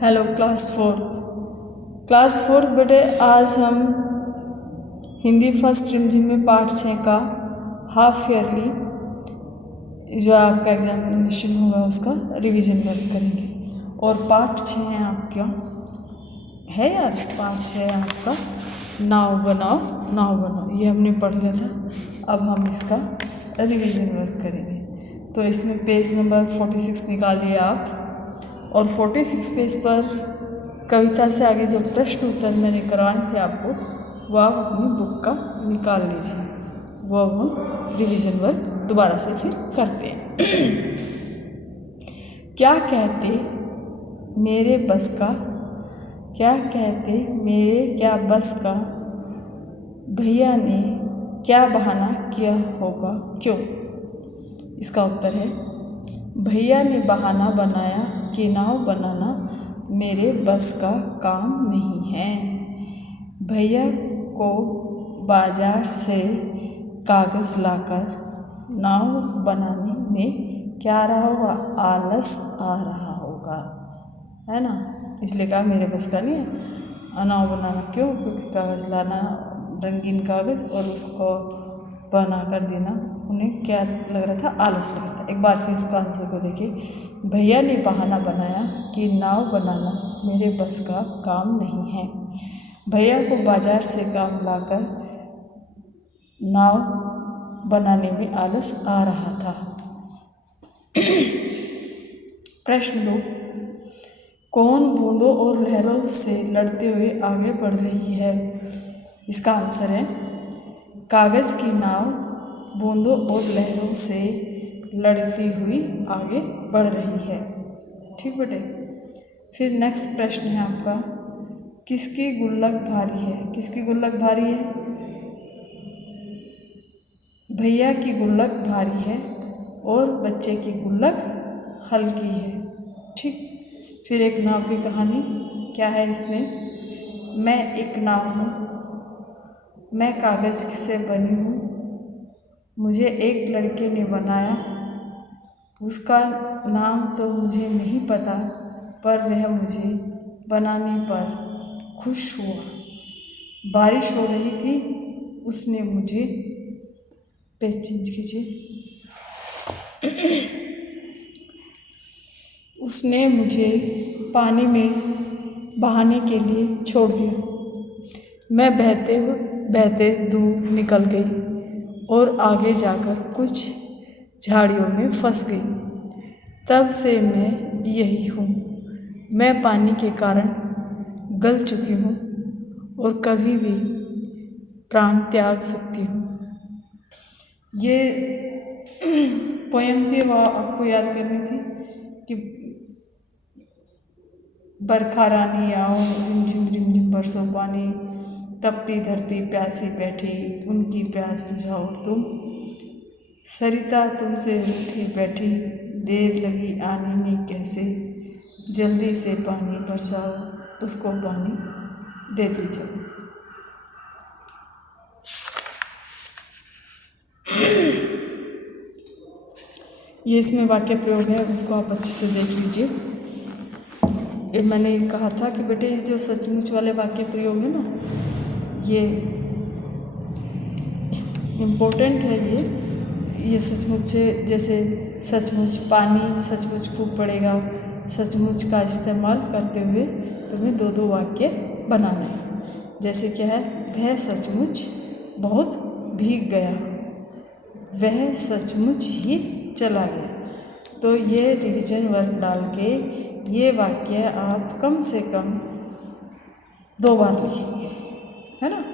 Hello class fourth बेटे, आज हम हिंदी फर्स्ट रिमझिम में पार्ट 6 का हाफ ईयरली जो आपका एग्जामिनेशन होगा उसका रिवीजन वर्क करेंगे। और पार्ट 6 है आपका, है यार, पार्ट 6 है आपका नाव बनाओ। ये हमने पढ़ लिया था। अब हम इसका रिवीजन वर्क करेंगे। तो इसमें पेज नंबर 46 निकालिए आप, और 46 पेज पर कविता से आगे जो प्रश्न उत्तर मैंने करवाए थे आपको, वो आप अपनी बुक का निकाल लीजिए। वो अब हम रिवीजन वर्क दोबारा से फिर करते हैं। क्या कहते मेरे बस का, क्या कहते मेरे क्या बस का, भैया ने क्या बहाना किया होगा क्यों। इसका उत्तर है, भैया ने बहाना बनाया कि नाव बनाना मेरे बस का काम नहीं है। भैया को बाजार से कागज़ लाकर नाव बनाने में क्या रहा होगा, आलस आ रहा होगा, है ना। इसलिए कहा मेरे बस का नहीं है नाव बनाना। क्यों? क्योंकि कागज़ लाना, रंगीन कागज़, और उसको बना कर देना उन्हें क्या लग रहा था, आलस लग रहा था। एक बार फिर इसका आंसर को देखिए, भैया ने बहाना बनाया कि नाव बनाना मेरे बस का काम नहीं है। भैया को बाजार से काम लाकर नाव बनाने में आलस आ रहा था। प्रश्न 2, कौन बूंदों और लहरों से लड़ते हुए आगे बढ़ रही है। इसका आंसर है, कागज़ की नाव बूंदों और लहरों से लड़ती हुई आगे बढ़ रही है। ठीक बेटे। फिर नेक्स्ट प्रश्न है आपका, किसकी गुल्लक भारी है। किसकी गुल्लक भारी है? भैया की गुल्लक भारी है और बच्चे की गुल्लक हल्की है। ठीक। फिर एक नाव की कहानी, क्या है इसमें, मैं एक नाव हूँ, मैं कागज़ से बनी हूँ, मुझे एक लड़के ने बनाया, उसका नाम तो मुझे नहीं पता, पर वह मुझे बनाने पर खुश हुआ। बारिश हो रही थी, उसने मुझे, पेज चेंज कीजिए, उसने मुझे पानी में बहाने के लिए छोड़ दिया। मैं बहते दूर निकल गई और आगे जाकर कुछ झाड़ियों में फंस गई। तब से मैं यही हूँ। मैं पानी के कारण गल चुकी हूँ और कभी भी प्राण त्याग सकती हूँ। ये पोयम थी, वह आपको याद करनी थी कि बरखा रानी आओ, रिमझिम रिमझिम बरसो पानी, तपती धरती प्यासी बैठी, उनकी प्यास बुझाओ तुम, सरिता तुमसे रूठी बैठी, देर लगी आने में कैसे, जल्दी से पानी बरसाओ, उसको पानी देती जाओ। ये इसमें वाक्य प्रयोग है, उसको आप अच्छे से देख लीजिए। ये मैंने कहा था कि बेटे ये जो सचमुच वाले वाक्य प्रयोग है ना, ये इम्पोर्टेंट है। ये सचमुच से, जैसे सचमुच पानी सचमुच खूब पड़ेगा, सचमुच का इस्तेमाल करते हुए तुम्हें दो दो वाक्य बनाना है। जैसे क्या है, वह सचमुच बहुत भीग गया, वह सचमुच ही चला गया। तो ये रिवीजन वर्क डाल के ये वाक्य आप कम से कम 2 बार लिखेंगे, है ना।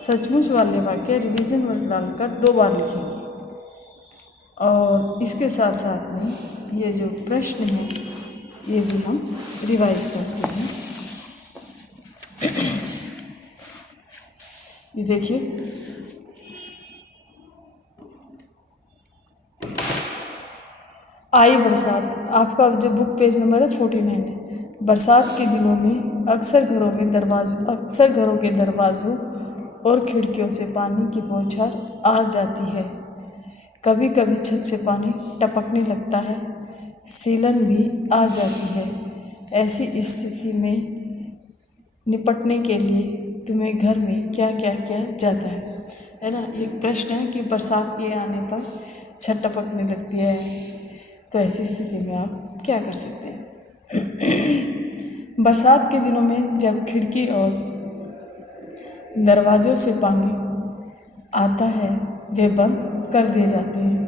सचमुच वाले वाक्य रिवीजन वर्क डालकर 2 बार लिखेंगे। और इसके साथ साथ में ये जो प्रश्न है ये भी हम रिवाइज करते हैं। ये देखिए, आई बरसात, आपका जो बुक पेज नंबर है 49 है। बरसात के दिनों में अक्सर घरों के दरवाज़ों और खिड़कियों से पानी की बौछार आ जाती है। कभी कभी छत से पानी टपकने लगता है, सीलन भी आ जाती है। ऐसी स्थिति में निपटने के लिए तुम्हें घर में क्या क्या किया जाता है ना। एक प्रश्न है कि बरसात के आने पर छत टपकने लगती है, तो ऐसी स्थिति में आप क्या कर सकते हैं। बरसात के दिनों में जब खिड़की और दरवाज़ों से पानी आता है वे बंद कर दिए जाते हैं।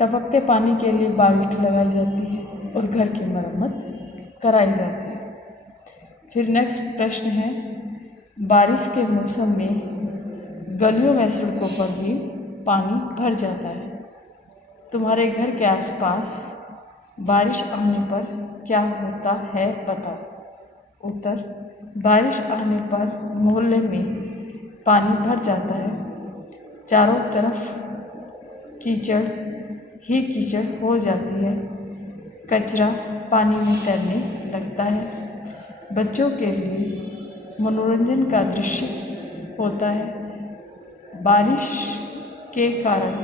टपकते पानी के लिए बाल्टी लगाई जाती है और घर की मरम्मत कराई जाती है। फिर नेक्स्ट प्रश्न है, बारिश के मौसम में गलियों व सड़कों पर भी पानी भर जाता है। तुम्हारे घर के आसपास बारिश आने पर क्या होता है बताओ। उत्तर, बारिश आने पर मोहल्ले में पानी भर जाता है। चारों तरफ कीचड़ ही कीचड़ हो जाती है। कचरा पानी में तैरने लगता है। बच्चों के लिए मनोरंजन का दृश्य होता है। बारिश के कारण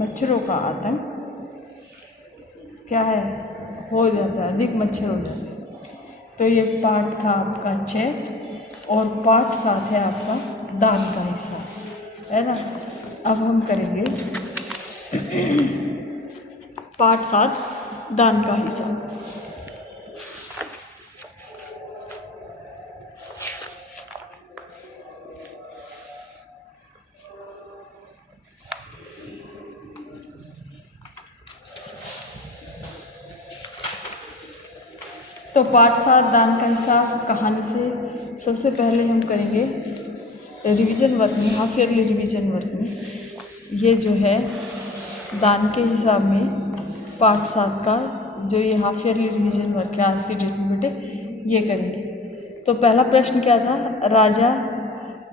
मच्छरों का आतंक क्या है, हो जाता है, अधिक मच्छर हो जाते हैं। तो ये पार्ट था आपका 6 और पार्ट 7 है आपका दान का हिस्सा, है ना। अब हम करेंगे पार्ट 7 दान का हिस्सा। तो पार्ट 7 दान का हिस्सा कहानी से सबसे पहले हम करेंगे रिवीजन वर्क में, हाफ ईयरली रिवीजन वर्क में। ये जो है दान के हिसाब में पार्ट 7 का जो ये हाफ ईयरली रिवीजन वर्क है आज की डेट में बेटे ये करेंगे। तो पहला प्रश्न क्या था, राजा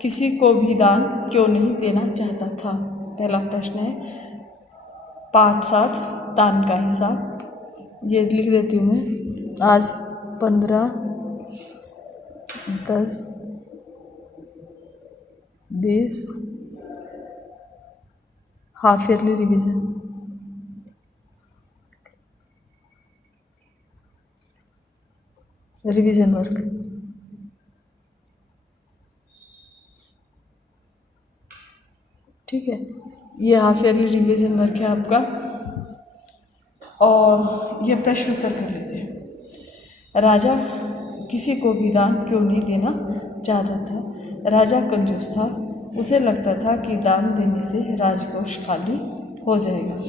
किसी को भी दान क्यों नहीं देना चाहता था। पहला प्रश्न है पार्ट 7 दान का हिस्सा। ये लिख देती हूँ मैं। आज 15/10/20 हाफ ईयरली रिवीजन वर्क। ठीक है, ये हाफ ईयरली रिवीजन वर्क है आपका। और ये प्रश्न उत्तर कर लेते हैं। राजा किसी को भी दान क्यों नहीं देना चाहता था। राजा कंजूस था। उसे लगता था कि दान देने से राजकोष खाली हो जाएगा।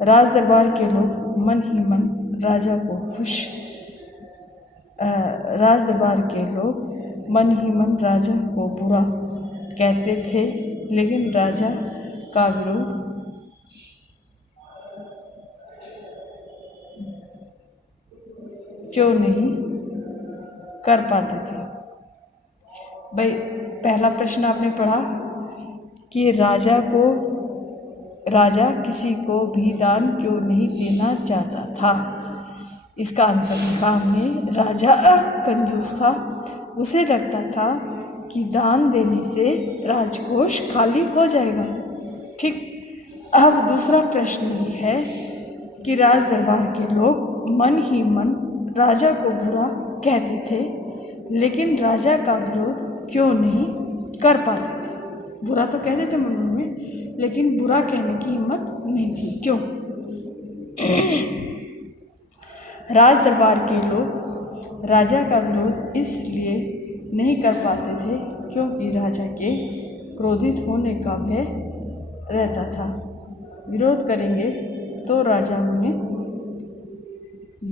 राज दरबार के लोग मन ही मन राजा को बुरा कहते थे, लेकिन राजा का विरोध क्यों नहीं कर पाते थे। भाई पहला प्रश्न आपने पढ़ा कि राजा किसी को भी दान क्यों नहीं देना चाहता था। इसका आंसर लिखा हमने, राजा कंजूस था। उसे लगता था कि दान देने से राजकोष खाली हो जाएगा। ठीक, अब दूसरा प्रश्न ये है कि राज दरबार के लोग मन ही मन राजा को बुरा कहते थे, लेकिन राजा का विरोध क्यों नहीं कर पाते थे। बुरा तो कहते थे मन में, लेकिन बुरा कहने की हिम्मत नहीं थी। क्यों? राज दरबार के लोग राजा का विरोध इसलिए नहीं कर पाते थे क्योंकि राजा के क्रोधित होने का भय रहता था। विरोध करेंगे तो राजा उन्हें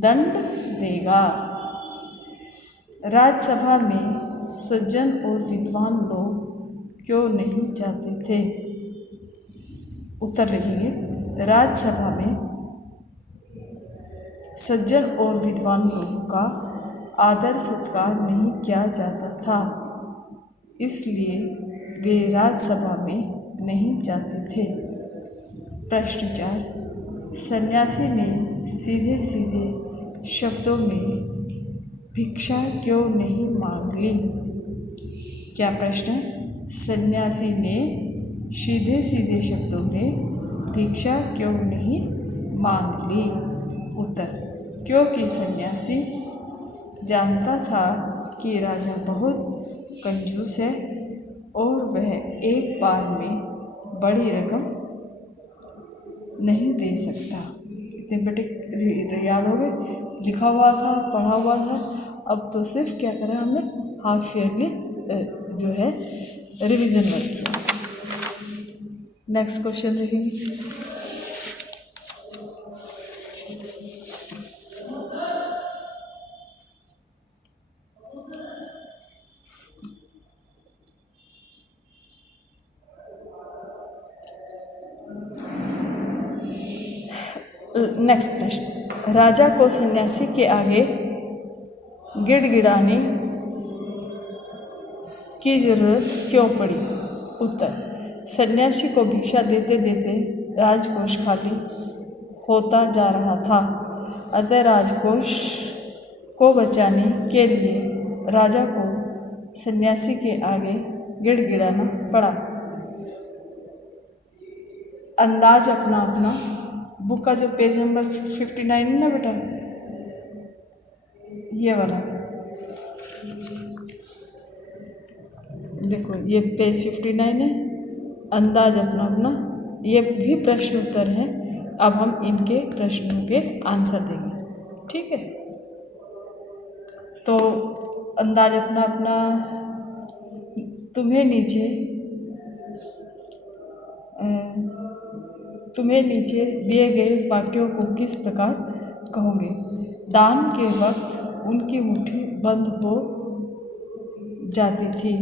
दंड देगा। राज्यसभा में सज्जन और विद्वान लोग क्यों नहीं जाते थे। उत्तर लिखेंगे, राज्यसभा में सज्जन और विद्वान लोगों का आदर सत्कार नहीं किया जाता था, इसलिए वे राज्यसभा में नहीं जाते थे। प्रश्न 4, सन्यासी ने सीधे सीधे शब्दों में भिक्षा क्यों नहीं मांग ली। क्या प्रश्न है? सन्यासी ने सीधे सीधे शब्दों में भिक्षा क्यों नहीं मांग ली। उत्तर, क्योंकि सन्यासी जानता था कि राजा बहुत कंजूस है और वह एक बार में बड़ी रकम नहीं दे सकता। इतने बेटे याद हो गए, लिखा हुआ था, पढ़ा हुआ था। अब तो सिर्फ क्या करा हमने, हाफ ईयरली जो है रिवीजन वर्क किया। नेक्स्ट क्वेश्चन देखेंगे। नेक्स्ट प्रश्न, राजा को सन्यासी के आगे गिड़गिड़ाने की जरूरत क्यों पड़ी? उत्तर, सन्यासी को भिक्षा देते देते राजकोष खाली होता जा रहा था, अतः राजकोष को बचाने के लिए राजा को सन्यासी के आगे गिड़गिड़ाना पड़ा। अंदाज अपना अपना, बुक का जो पेज नंबर 59 है ना बेटा, ये वाला देखो, ये पेज 59 है। अंदाज अपना अपना, ये भी प्रश्न उत्तर हैं। अब हम इनके प्रश्नों के आंसर देंगे, ठीक है। तो अंदाज अपना अपना, तुम्हें नीचे दिए गए वाक्यों को किस प्रकार कहोगे? दान के वक्त उनकी मुट्ठी बंद हो जाती थी।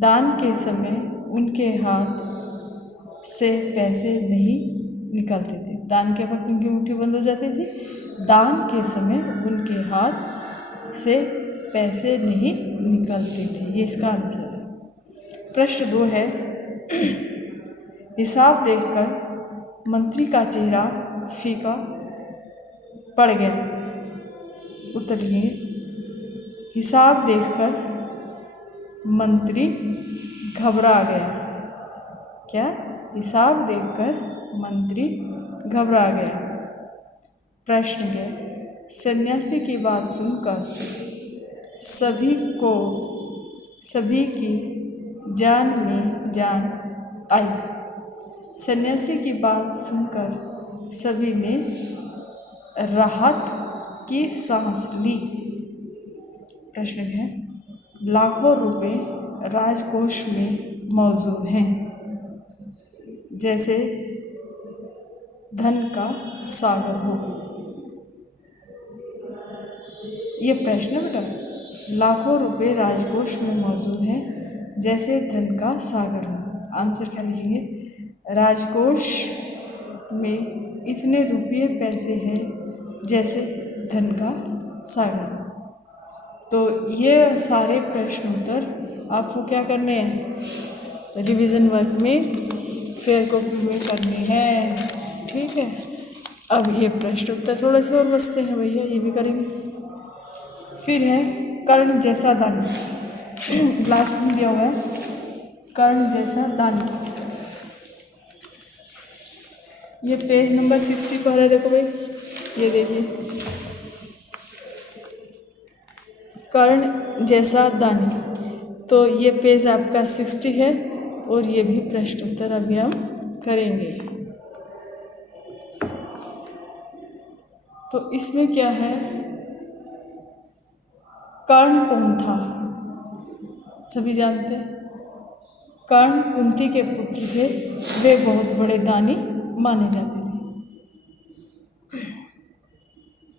दान के समय उनके हाथ से पैसे नहीं निकलते थे। दान के वक्त उनकी मुट्ठी बंद हो जाती थी। दान के समय उनके हाथ से पैसे नहीं निकलते थे। ये इसका आंसर है। प्रश्न 2 है, हिसाब देखकर मंत्री का चेहरा फीका पड़ गया। उत्तर लिखिए, हिसाब देखकर मंत्री घबरा गया। क्या? हिसाब देखकर मंत्री घबरा गया। प्रश्न है, सन्यासी की बात सुनकर सभी की जान में जान आई। सन्यासी की बात सुनकर सभी ने राहत की सांस ली। प्रश्न है, लाखों रुपए राजकोष में मौजूद हैं, जैसे धन का सागर हो। ये प्रश्न बेटा, लाखों रुपए राजकोष में मौजूद हैं जैसे धन का सागर हो। आंसर क्या लिखेंगे? राजकोष में इतने रुपये पैसे हैं जैसे धन का सागर। तो ये सारे प्रश्न उत्तर आपको क्या करने हैं? रिवीजन वर्क में फेयर कॉपी में करने हैं, ठीक है। अब ये प्रश्न उत्तर थोड़े से और बचते हैं भैया, ये भी करेंगे। फिर है कर्ण जैसा दानी। लास्ट में दिया हुआ है कर्ण जैसा दानी। ये पेज नंबर 60 पर है। देखो भाई, ये देखिए, कर्ण जैसा दानी। तो ये पेज आपका 60 है और ये भी प्रश्न उत्तर अभी हम करेंगे। तो इसमें क्या है, कर्ण कौन था? सभी जानते हैं। कर्ण कुंती के पुत्र थे। वे बहुत बड़े दानी माने जाते थे।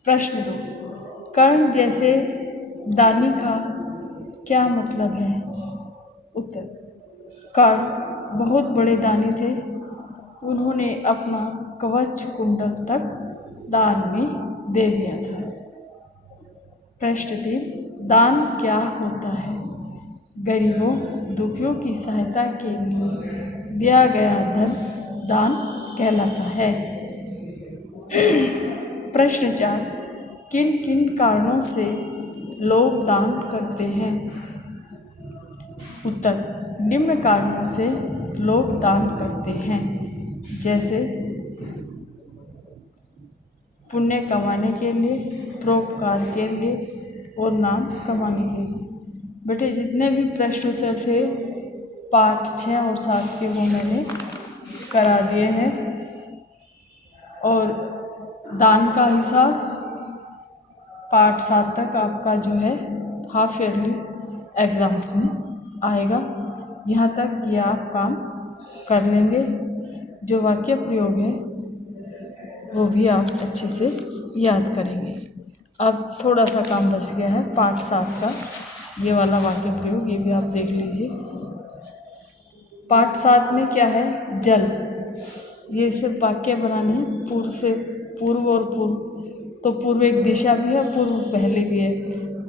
प्रश्न 2, कर्ण जैसे दानी का क्या मतलब है? उत्तर, कर्ण बहुत बड़े दानी थे। उन्होंने अपना कवच कुंडल तक दान में दे दिया था। प्रश्न 3, दान क्या होता है? गरीबों दुखियों की सहायता के लिए दिया गया धन दान कहलाता है। प्रश्न 4, किन किन कारणों से लोग दान करते हैं? उत्तर, निम्न कारणों से लोग दान करते हैं, जैसे पुण्य कमाने के लिए, परोपकार के लिए और नाम कमाने के लिए। बेटे जितने भी प्रश्न उत्तर थे पाठ 6 और 7 के वो मैंने करा दिए हैं। और दान का हिसाब पाठ 7 तक आपका जो है हाफ ईयरली एग्ज़ाम्स में आएगा। यहाँ तक ये आप काम कर लेंगे। जो वाक्य प्रयोग है वो भी आप अच्छे से याद करेंगे। अब थोड़ा सा काम बच गया है पाठ 7 का, ये वाला वाक्य प्रयोग, ये भी आप देख लीजिए। पाठ 7 में क्या है? जल। ये सिर्फ वाक्य बनाने हैं, पूर्व से पूर्व और पूर्व, तो पूर्व एक दिशा भी है, पूर्व पहले भी है।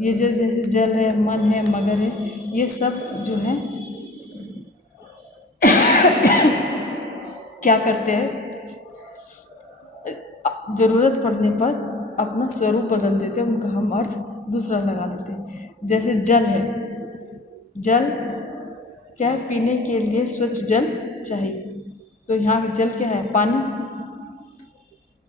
ये जो जैसे जल है, मन है, मगर है, ये सब जो है क्या करते हैं, ज़रूरत पड़ने पर अपना स्वरूप बदल देते हैं, उनका हम अर्थ दूसरा लगा लेते हैं। जैसे जल है, जल क्या है? पीने के लिए स्वच्छ जल चाहिए। तो यहाँ जल क्या है? पानी।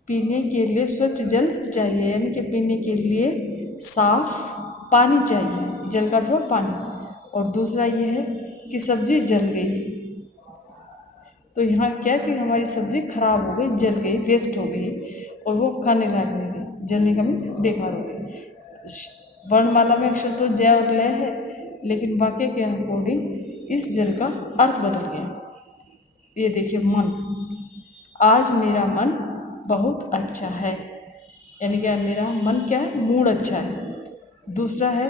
पीने के लिए स्वच्छ जल चाहिए, यानी कि पीने के लिए साफ पानी चाहिए। जल का अर्थ हुआ पानी। और दूसरा ये है कि सब्जी जल गई, तो यहाँ क्या कि हमारी सब्जी खराब हो गई, जल गई, वेस्ट हो गई और वो खाने लायक नहीं रही। जलने का मीन्स बेकार हो गई। वर्णमाला में अक्षर तो जय और लय है, लेकिन वाक्य के अकॉर्डिंग इस जल का अर्थ बदल गया। ये देखिए, मन। आज मेरा मन बहुत अच्छा है, यानी कि मेरा मन क्या है? मूड अच्छा है। दूसरा है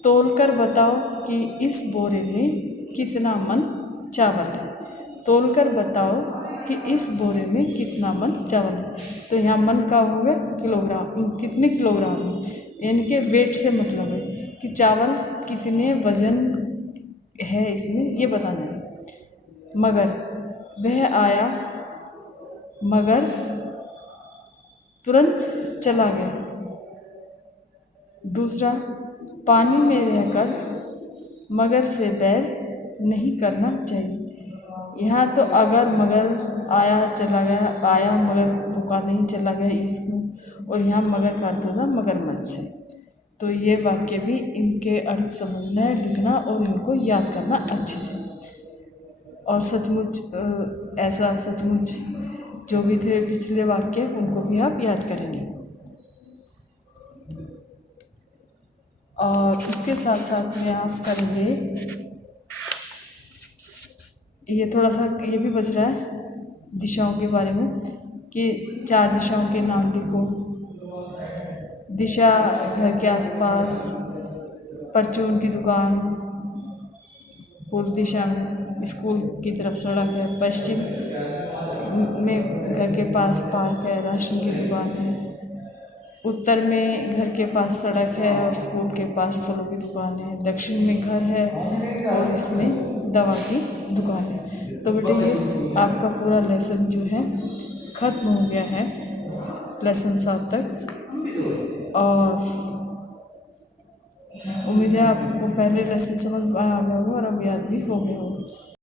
तोल कर बताओ कि इस बोरे में कितना मन चावल है। तोल कर बताओ कि इस बोरे में कितना मन चावल है। तो यहाँ मन का हो गया किलोग्राम, कितने किलोग्राम, यानी कि वेट से मतलब है कि चावल कितने वजन है इसमें, ये बताना है। मगर वह आया, मगर तुरंत चला गया। दूसरा, पानी में रहकर मगर से बैर नहीं करना चाहिए। यहाँ तो अगर मगर आया चला गया, आया मगर रुका नहीं, चला गया इसको, और यहाँ मगर का अर्थ होगा मगरमच्छ से। तो ये वाक्य भी इनके अर्थ समझना है, लिखना और इनको याद करना अच्छे से। और सचमुच ऐसा सचमुच जो भी थे पिछले वाक्य, उनको भी आप याद करेंगे। और इसके साथ साथ में आप करेंगे, ये थोड़ा सा ये भी बच रहा है दिशाओं के बारे में, कि 4 दिशाओं के नाम लिखो। दिशा घर के आसपास, परचून की दुकान, पूर्व दिशा में स्कूल की तरफ सड़क है, पश्चिम में घर के पास पार्क है, राशन की दुकान है, उत्तर में घर के पास सड़क है और स्कूल के पास फलों की दुकान है, दक्षिण में घर है और इसमें दवा की दुकान है। तो बेटे ये आपका पूरा लेसन जो है ख़त्म हो गया है, लेसन 7 तक। और उम्मीद है आपको पहले लेसन समझ आ गया होगा और अब याद भी हो गया होगा।